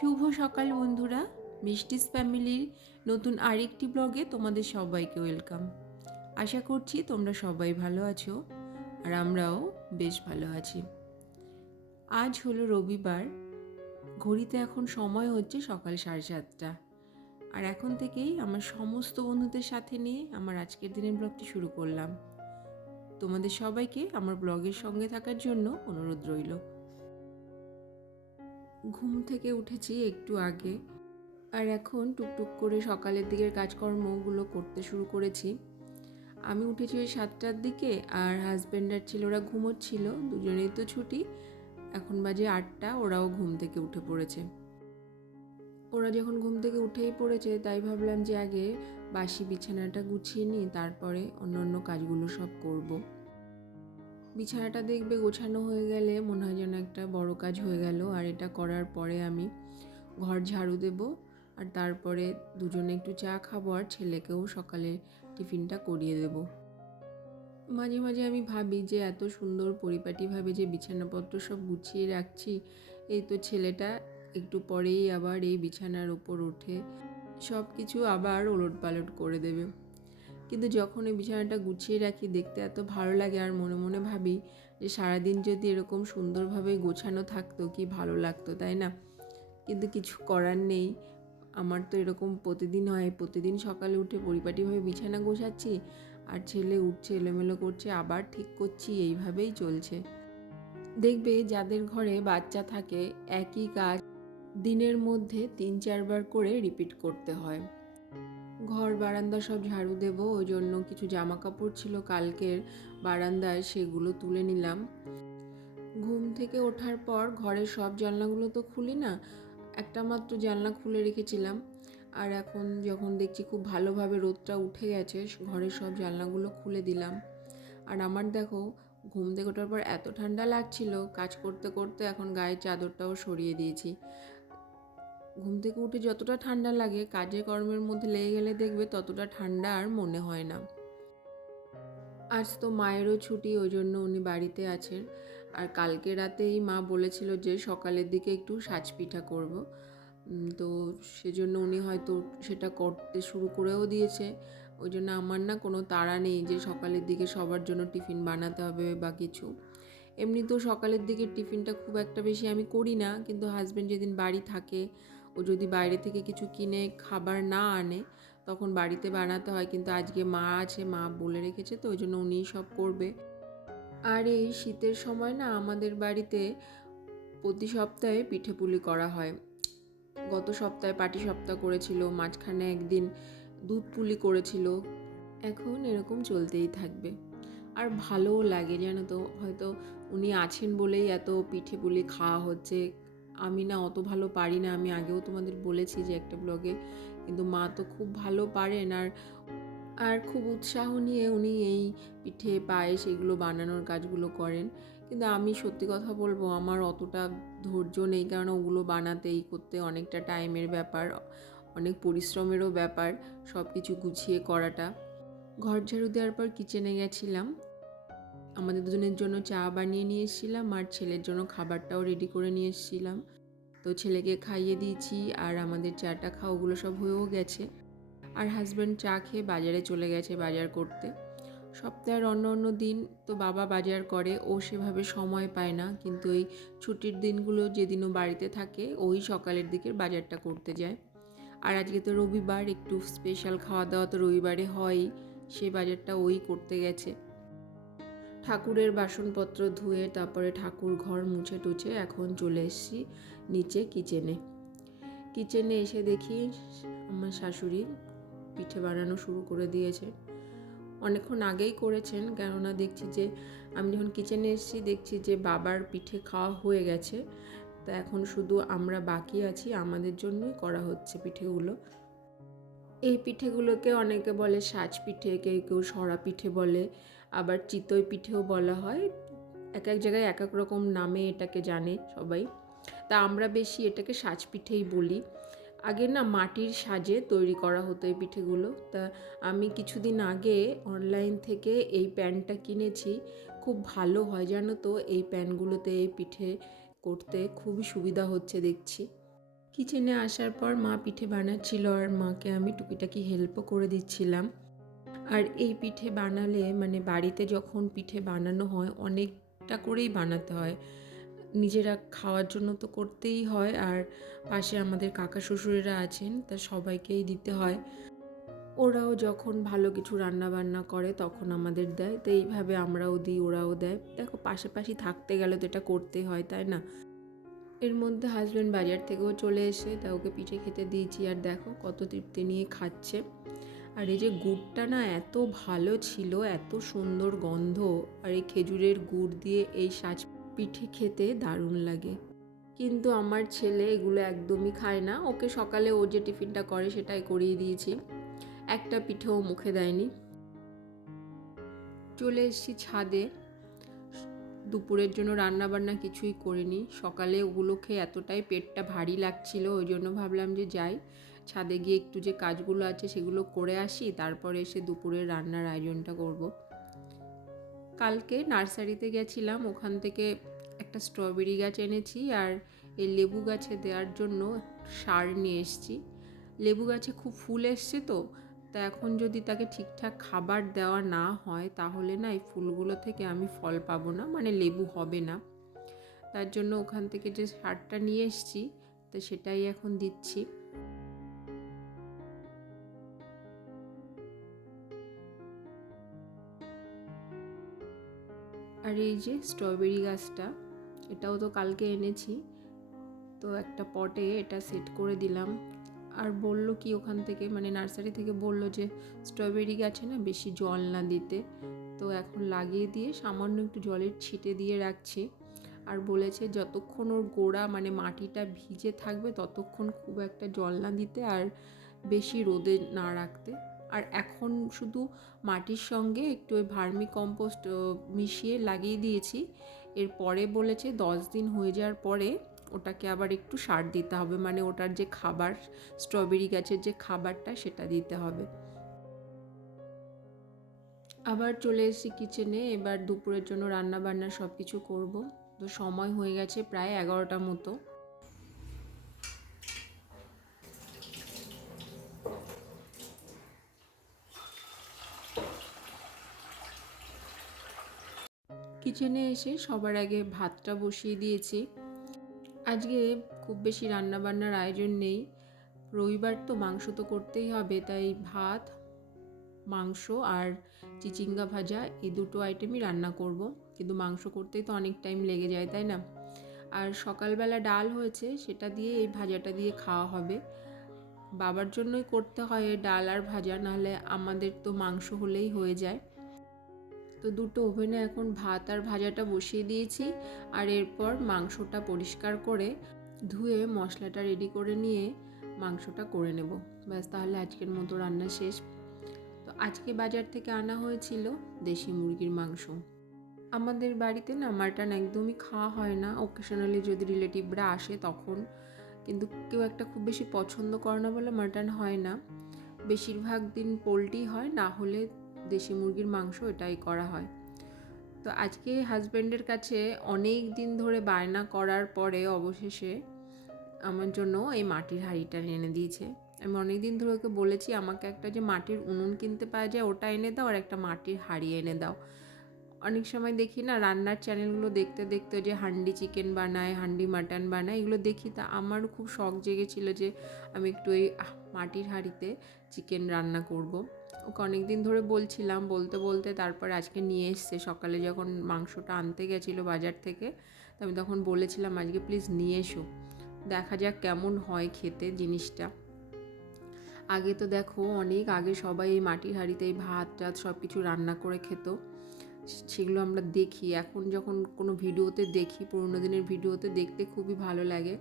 শুভ সকাল বন্ধুরা। মিষ্টিস ফ্যামিলির নতুন আরেকটি ব্লগে তোমাদের সবাইকে ওয়েলকাম। আশা করছি তোমরা সবাই ভালো আছো আর আমরাও বেশ ভালো আছি। আজ হলো রবিবার, ঘড়িতে এখন সময় হচ্ছে সকাল সাড়ে সাতটা। আর এখন থেকেই আমার সমস্ত বন্ধুদের সাথে নিয়ে আমার আজকের দিনের ব্লগটি শুরু করলাম। তোমাদের সবাইকে আমার ব্লগের সঙ্গে থাকার জন্য অনুরোধ রইল। ঘুম থেকে উঠেছি একটু আগে। আর এখন টুকটুক করে সকালের দিকের কাজকর্মগুলো করতে শুরু করেছি। আমি উঠেছি ওই সাতটার দিকে আর হাজব্যান্ড আর ছিল ওরা ঘুমোচ্ছিল, দুজনেই তো ছুটি। এখন বাজে আটটা, ওরাও ঘুম থেকে উঠে পড়েছে। ওরা যখন ঘুম থেকে উঠেই পড়েছে, তাই ভাবলাম যে আগে বাসি বিছানাটা গুছিয়ে নিই, তারপরে অন্য অন্য কাজগুলো সব করব। বিছানাটা দেখবে গোছানো হয়ে গেলে মনে হয় যেন একটা বড় কাজ হয়ে গেল। আর এটা করার পরে আমি ঘর ঝাড়ু দেব। আর তারপরে দুজনে একটু চা খাব আর ছেলেকেও সকালে টিফিনটা করিয়ে দেব। মাঝে মাঝে আমি ভাবি যে এত সুন্দর পরিপাটিভাবে যে বিছানাপত্র সব গুছিয়ে রাখছি, এই তো ছেলেটা একটু পরেই আবার এই বিছানার ওপর ওঠে। সব কিছু আবার ওলট পালট করে দেবে। কিন্তু যখন এই বিছানাটা গুছিয়ে রাখি, দেখতে এত ভালো লাগে আর মনে মনে ভাবি যে সারাদিন যদি এরকম সুন্দরভাবে গোছানো থাকতো, কি ভালো লাগতো, তাই না? কিন্তু কিছু করার নেই। আমার তো এরকম প্রতিদিন হয়, প্রতিদিন সকালে উঠে পরিপাটিভাবে বিছানা গোছাচ্ছি আর ছেলে উঠছে, এলোমেলো করছে, আবার ঠিক করছি, এইভাবেই চলছে। দেখবে যাদের ঘরে বাচ্চা থাকে, একই কাজ দিনের মধ্যে তিন চারবার করে রিপিট করতে হয়। ঘর, বারান্দা সব ঝাড়ু দেব, ওই জন্য কিছু জামা কাপড় ছিল কালকের বারান্দায়, সেগুলো তুলে নিলাম। ঘুম থেকে ওঠার পর ঘরের সব জানলাগুলো তো খুলি না, একটা মাত্র জানলা খুলে রেখেছিলাম। আর এখন যখন দেখছি খুব ভালোভাবে রোদটা উঠে গেছে, ঘরের সব জানলাগুলো খুলে দিলাম। আর আমার দেখো, ঘুম থেকে ওঠার পর এত ঠান্ডা লাগছিল, কাজ করতে করতে এখন গায়ের চাদরটাও সরিয়ে দিয়েছি। ঘুম থেকে উঠে যতটা ঠান্ডা লাগে, কাজে কর্মের মধ্যে লেগে গেলে দেখবে ততটা ঠান্ডা আর মনে হয় না। আজ তো মায়েরও ছুটি, ওই জন্য উনি বাড়িতে আছেন। আর কালকে রাতেই মা বলেছিল যে সকালের দিকে একটু সাজ পিঠা করব তো সেজন্য উনি হয়তো সেটা করতে শুরু করেও দিয়েছে। ওই জন্য আমার না কোনো তাড়া নেই যে সকালের দিকে সবার জন্য টিফিন বানাতে হবে বা কিছু। এমনিতেও সকালের দিকে টিফিনটা খুব একটা বেশি আমি করি না, কিন্তু হাজব্যান্ড যেদিন বাড়ি থাকে ও যদি বাইরে থেকে কিছু কিনে খাবার না আনে, তখন বাড়িতে বানাতে হয়। কিন্তু আজকে মা আছে, মা বলে রেখেছে তো ওই জন্য উনিই সব করবে। আর এই শীতের সময় না, আমাদের বাড়িতে প্রতি সপ্তাহে পিঠে পুলি করা হয়। গত সপ্তাহে পাটি সপ্তাহ করেছিল, মাঝখানে একদিন দুধ পুলি করেছিল। এখন এরকম চলতেই থাকবে। আর ভালোও লাগে, জানো তো? হয়তো উনি আছেন বলেই এত পিঠে পুলি খাওয়া হচ্ছে। আমি না অত ভালো পারি না। আমি আগেও তোমাদের বলেছি যে একটা ব্লগে কিন্তু মা তো খুব ভালো পারেন আর আর খুব উৎসাহ নিয়ে উনি এই পিঠে, পায়েস এগুলো বানানোর কাজগুলো করেন। কিন্তু আমি সত্যি কথা বলব, আমার অতটা ধৈর্য নেই, কারণ ওগুলো বানাতে এই করতে অনেকটা টাইমের ব্যাপার, অনেক পরিশ্রমেরও ব্যাপার সব কিছু গুছিয়ে করাটা। ঘর ঝাড়ু দেওয়ার পর কিচেনে গেছিলাম। আমাদের দুজনের জন্য চা বানিয়ে নিয়ে এসেছিলাম আর ছেলের জন্য খাবারটাও রেডি করে নিয়ে এসেছিলাম তো ছেলেকে খাইয়ে দিয়েছি আর আমাদের চাটা খাওয়াগুলো সব হয়েও গেছে। আর হাজব্যান্ড চা খেয়ে বাজারে চলে গেছে বাজার করতে। সপ্তাহের অন্য অন্য দিন তো বাবা বাজার করে, ও সেভাবে সময় পায় না। কিন্তু এই ছুটির দিনগুলো যেদিনও বাড়িতে থাকে, ওই সকালের দিকের বাজারটা করতে যায়। আর আজকে তো রবিবার, একটু স্পেশাল খাওয়া দাওয়া তো রবিবারে হয়ই। সে বাজারটা ওই করতে গেছে। ঠাকুরের বাসনপত্র ধুয়ে তারপরে ঠাকুর ঘর মুছে টুছে এখন চলে এসেছি নিচে কিচেনে। কিচেনে এসে দেখি আমার শাশুড়ি পিঠে বানানো শুরু করে দিয়েছে। অনেকক্ষণ আগেই করেছেন, কেননা দেখছি যে, আমি যখন কিচেনে এসেছি দেখছি যে বাবার পিঠে খাওয়া হয়ে গেছে। তা এখন শুধু আমরা বাকি আছি, আমাদের জন্যই করা হচ্ছে পিঠেগুলো। এই পিঠেগুলোকে অনেকে বলে সাজ পিঠে, কেউ কেউ সরা পিঠে বলে। আবার চিতই পিঠেও বলা হয়। এক এক জায়গায় এক এক রকম নামে এটাকে জানে সবাই। তা আমরা বেশি এটাকে সাজ পিঠেই বলি। আগে না মাটির সাজে তৈরি করা হতো এই পিঠেগুলো। তা আমি কিছুদিন আগে অনলাইন থেকে এই প্যানটা কিনেছি। খুব ভালো হয় জানো তো এই প্যানগুলোতে এই পিঠে করতে। খুবই সুবিধা হচ্ছে দেখছি। কিচেনে আসার পর মা পিঠে বানাচ্ছিল আর মাকে আমি টুকিটাকি হেল্পও করে দিচ্ছিলাম। আর এই পিঠে বানালে মানে বাড়িতে যখন পিঠে বানানো হয়, অনেকটা করেই বানাতে হয়। নিজেরা খাওয়ার জন্য তো করতেই হয় আর পাশে আমাদের কাকা শ্বশুরেরা আছেন, তা সবাইকেই দিতে হয়। ওরাও যখন ভালো কিছু রান্না বান্না করে, তখন আমাদের দেয়। তো এইভাবে আমরাও দিই, ওরাও দেয়। দেখো, পাশাপাশি থাকতে গেলে তো এটা করতেই হয়, তাই না? এর মধ্যে হাজব্যান্ড বাজার থেকেও চলে এসে, তা ওকে পিঠে খেতে দিয়েছি। আর দেখো, কত তৃপ্তি নিয়ে খাচ্ছে। আর এই যে গুড়টা না এত ভালো ছিল, এত সুন্দর গন্ধ, আর এই খেজুরের গুড় দিয়ে এই সাজ পিঠে খেতে দারুণ লাগে। কিন্তু আমার ছেলে এগুলো একদমই খায় না। ওকে সকালে ও যে টিফিনটা করে সেটাই করিয়ে দিয়েছি। একটা পিঠেও মুখে দেয়নি। চলে এসেছি ছাদে। দুপুরের জন্য রান্না বান্না কিছুই করিনি। সকালে ওগুলো খেয়ে এতটাই পেটটা ভারী লাগছিল, ওই জন্য ভাবলাম যে যাই। ছাদে গিয়ে একটু যে কাজগুলো আছে সেগুলো করে আসি, তারপরে এসে দুপুরের রান্নার আয়োজনটা করব। কালকে নার্সারিতে গেছিলাম, ওখান থেকে একটা স্ট্রবেরি গাছ এনেছি আর এই লেবু গাছে দেওয়ার জন্য সার নিয়ে এসেছি। লেবু গাছে খুব ফুল এসছে তো, তা এখন যদি তাকে ঠিকঠাক খাবার দেওয়া না হয়, তাহলে না এই ফুলগুলো থেকে আমি ফল পাবো না মানে লেবু হবে না। তার জন্য ওখান থেকে যে সারটা নিয়ে এসছি, তো সেটাই এখন দিচ্ছি। আর এই যে স্ট্রবেরি গাছটা, এটাও তো কালকে এনেছি। তো একটা পটে এটা সেট করে দিলাম। আর বলল কি ওখান থেকে মানে নার্সারি থেকে বলল যে স্ট্রবেরি গাছে না বেশি জল না দিতে। তো এখন লাগিয়ে দিয়ে সামান্য একটু জলের ছিটে দিয়ে রাখছি। আর বলেছে যতক্ষণ ওর গোড়া মানে মাটিটা ভিজে থাকবে, ততক্ষণ খুব একটা জল না দিতে আর বেশি রোদে না রাখতে। আর এখন শুধু মাটির সঙ্গে একটু ওই ভার্মি কম্পোস্ট মিশিয়ে লাগিয়ে দিয়েছি। এরপরে বলেছে দশ দিন হয়ে যাওয়ার পরে ওটাকে আবার একটু সার দিতে হবে। মানে ওটার যে খাবার, স্ট্রবেরি গাছের যে খাবারটা সেটা দিতে হবে। আবার চলে এসেছি কিচেনে। এবার দুপুরের জন্য রান্না বান্না সব কিছু করব। তো সময় হয়ে গেছে প্রায় এগারোটা মতো। কিচেনে এসে সবার আগে ভাতটা বসিয়ে দিয়েছি। আজকে খুব বেশি রান্নাবান্নার আয়োজন নেই। রবিবার তো মাংস তো করতেই হবে, তাই ভাত, মাংস আর চিচিঙ্গা ভাজা এই দুটো আইটেমই রান্না করব। কিন্তু মাংস করতেই তো অনেক টাইম লেগে যায়, তাই না? আর সকালবেলা ডাল হয়েছে, সেটা দিয়ে এই ভাজাটা দিয়ে খাওয়া হবে। বাবার জন্যই করতে হয় ডাল আর ভাজা, নাহলে আমাদের তো মাংস হলেই হয়ে যায়। তো দুটো ওভেনে এখন ভাত আর ভাজাটা বসিয়ে দিয়েছি আর এরপর মাংসটা পরিষ্কার করে ধুয়ে মশলাটা রেডি করে নিয়ে মাংসটা করে নেব। ব্যাস, তাহলে আজকের মতো রান্না শেষ। তো আজকে বাজার থেকে আনা হয়েছিল দেশি মুরগির মাংস। আমাদের বাড়িতে না মাটন একদমই খাওয়া হয় না। ওকেশনালি যদি রিলেটিভরা আসে তখন। কিন্তু কেউ একটা খুব বেশি পছন্দ করে না বলে মাটন হয় না। বেশিরভাগ দিন পোলট্রি হয়, না হলে দেশি মুরগির মাংস এটাই করা হয়। তো আজকে হাজব্যান্ডের কাছে অনেক দিন ধরে বায়না করার পরে অবশেষে আমার জন্য এই মাটির হাঁড়িটা এনে দিয়েছে। আমি অনেক দিন ধরে ওকে বলেছি, আমাকে একটা যে মাটির উনুন কিনতে পাওয়া যায়, ওটা এনে দাও আর একটা মাটির হাঁড়ি এনে দাও। অনেক সময় দেখি না, রান্নার চ্যানেলগুলো দেখতে দেখতে যে হান্ডি চিকেন বানায়, হান্ডি মাটন বানায়, এগুলো দেখি তা আমারও খুব শখ জেগেছিল যে আমি একটু ওই মাটির হাঁড়িতে চিকেন রান্না করব। ওকে অনেক দিন ধরে বলছিলাম, বলতে বলতে তারপর আজকে নিয়ে এসছে। সকালে যখন মাংসটা আনতে গেছিল বাজার থেকে, তো আমি তখন বলেছিলাম, আজকে প্লিজ নিয়ে এসো। দেখা যাক কেমন হয় খেতে জিনিসটা। আগে তো দেখো, অনেক আগে সবাই এই মাটির হাঁড়িতে এই ভাত, টাত সব কিছু রান্না করে খেত। সেগুলো আমরা দেখি। এখন যখন কোনো ভিডিওতে দেখি, পুরোনো দিনের ভিডিওতে দেখতে খুবই ভালো লাগে।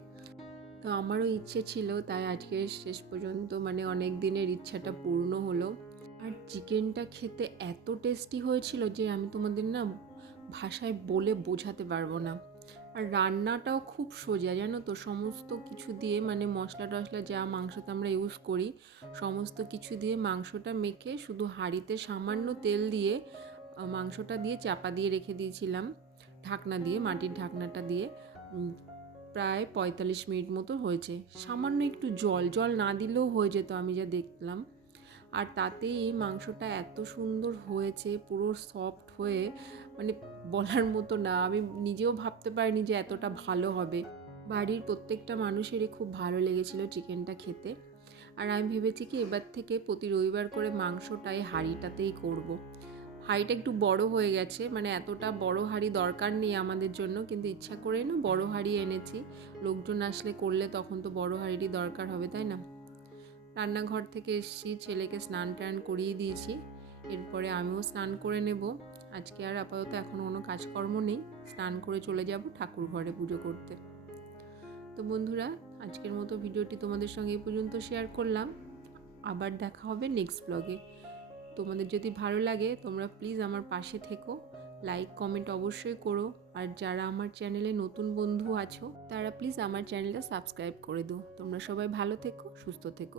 তো আমারও ইচ্ছে ছিল, তাই আজকে শেষ পর্যন্ত মানে অনেক দিনের ইচ্ছাটা পূর্ণ হলো। আর চিকেনটা খেতে এত টেস্টি হয়েছিল যে আমি তোমাদের না ভাষায় বলে বোঝাতে পারব না। আর রান্নাটাও খুব সোজা, জানো তো? সমস্ত কিছু দিয়ে মানে মশলা টশলা যা মাংসতে আমরা ইউজ করি, সমস্ত কিছু দিয়ে মাংসটা মেখে শুধু হাঁড়িতে সামান্য তেল দিয়ে মাংসটা দিয়ে চাপা দিয়ে রেখে দিয়েছিলাম। ঢাকনা দিয়ে, মাটির ঢাকনাটা দিয়ে প্রায় পঁয়তাল্লিশ মিনিট মতো হয়েছে। সামান্য একটু জল জল না দিলেও হয়ে যেত, আমি যা দেখলাম। আর তাতেই মাংসটা এত সুন্দর হয়েছে, পুরো সফট হয়ে মানে বলার মতো না। আমি নিজেও ভাবতে পারিনি যে এতটা ভালো হবে। বাড়ির প্রত্যেকটা মানুষেরই খুব ভালো লেগেছিল চিকেনটা খেতে। আর আমি ভেবেছি কি এবার থেকে প্রতি রবিবার করে মাংসটাই হাঁড়িটাতেই করব। হাঁড়িটা একটু বড় হয়ে গেছে মানে এতটা বড় হাঁড়ি দরকার নেই আমাদের জন্য, কিন্তু ইচ্ছা করে না বড় হাঁড়ি এনেছি। লোকজন আসলে করলে তখন তো বড় হাঁড়িটি দরকার হবে, তাই না? রান্নাঘর থেকে এসেছি, ছেলেকে স্নান টান করিয়ে দিয়েছি। এরপরে আমিও স্নান করে নেব। আজকে আর আপাতত এখন কোনো কাজকর্ম নেই। স্নান করে চলে যাব ঠাকুর ঘরে পুজো করতে। তো বন্ধুরা, আজকের মতো ভিডিওটি তোমাদের সঙ্গে এই পর্যন্ত শেয়ার করলাম। আবার দেখা হবে নেক্সট ব্লগে তোমাদের যদি ভালো লাগে, তোমরা প্লিজ আমার পাশে থেকো। লাইক কমেন্ট অবশ্যই করো। আর যারা আমার চ্যানেলে নতুন বন্ধু আছো, তারা প্লিজ আমার চ্যানেলটা সাবস্ক্রাইব করে দিও। তোমরা সবাই ভালো থেকো, সুস্থ থেকো।